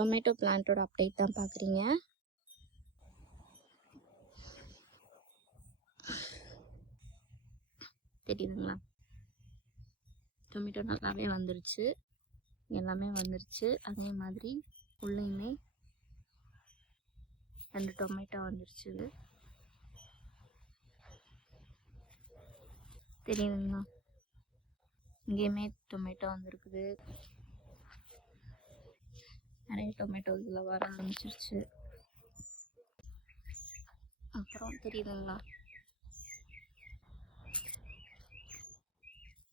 Tomato பிளான்ட்டோட update தான் பார்க்குறீங்க. தெரியுதுங்களா? டொமேட்டோ நல்லாவே வந்துருச்சு, எல்லாமே வந்துருச்சு. அதே மாதிரி உள்ளேயுமே 2 டொமேட்டோ வந்துருச்சு. தெரியுதுங்களா? இங்கேயுமே டொமேட்டோ வந்துருக்குது. நிறைய டொமேட்டோ இதில் வர ஆரம்பிச்சிருச்சு. அப்புறம் தெரியுதுங்களா,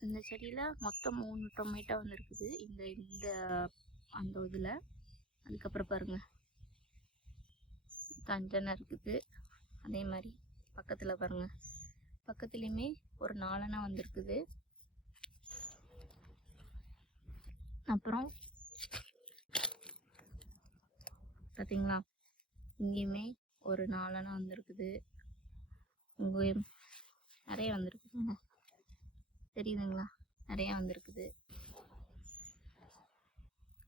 இந்த செடியில் மொத்தம் 3 டொமேட்டோ வந்துருக்குது. இந்த அந்த இதில். அதுக்கப்புறம் பாருங்கள், தஞ்சனை இருக்குது. அதே மாதிரி பக்கத்தில் பாருங்கள், பக்கத்துலேயுமே ஒரு 4 வந்திருக்குது. அப்புறம் பார்த்தீங்களா, இங்கேயுமே ஒரு 4 வந்திருக்குது. இங்கேயும் நிறைய வந்திருக்குதுங்க. தெரியுதுங்களா? நிறையா வந்திருக்குது.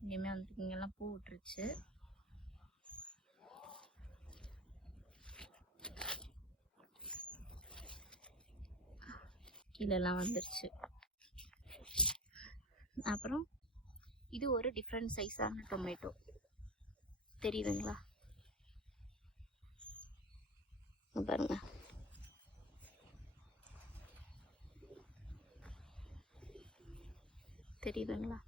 இங்கேயுமே வந்துருக்கு. இங்கெல்லாம் பூ விட்டுருச்சு. கீழெல்லாம் வந்துருச்சு. அப்புறம் இது ஒரு டிஃப்ரெண்ட் சைஸான டொமேட்டோ. தெரியுதுங்களா? பாருங்க, தெரியுதுங்களா?